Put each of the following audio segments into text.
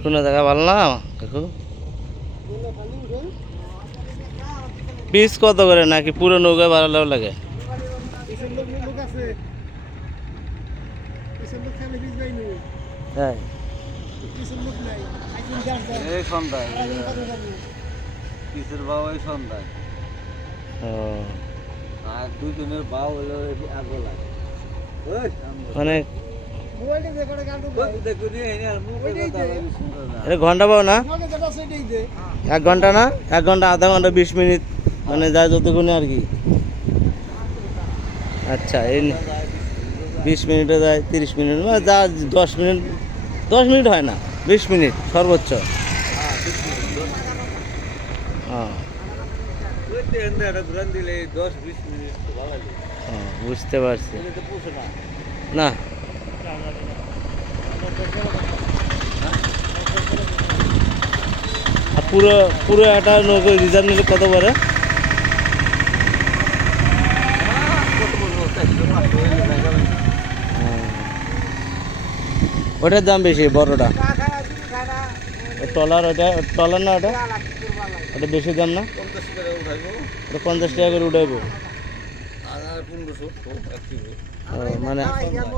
শুনে দেখা ভালো না কাকু। পিস কত করে নাকি পুরো নৌকায় বাড়ালেও লাগে? হ্যাঁ মানে এটা ঘণ্টা পাও না? এক ঘণ্টা না? এক ঘণ্টা আধা ঘণ্টা বিশ মিনিট মানে যায় যতক্ষণে আর কি। আচ্ছা এই বিশ মিনিটে যায় তিরিশ মিনিট মানে যা দশ মিনিট দশ মিনিট হয় না বিশ মিনিট সর্বোচ্চ। হ্যাঁ। হ্যাঁ, বুঝতে পারছি। না পুরো পুরো একটা নৌকো রিজার্ভ নিলে কত পরে। ওটার দাম বেশি বড়টা? টলার ওটা টলার না ওটা? ওটা বেশি দাম না? পঞ্চাশ ওটা পঞ্চাশ টাকা করে। উঠাইবো মানে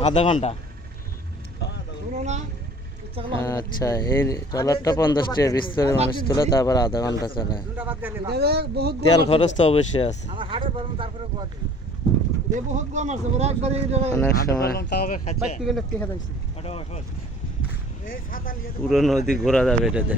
আধা ঘণ্টা? আচ্ছা এই ট্রলারটা পঞ্চাশ টাকা বিশ করে মানুষ তোলে তারপর আধা ঘণ্টা চলে। তেল খরচ তো অবশ্যই আছে। অনেক সময় পুরো নদী ঘোরা যাবে এটাতে।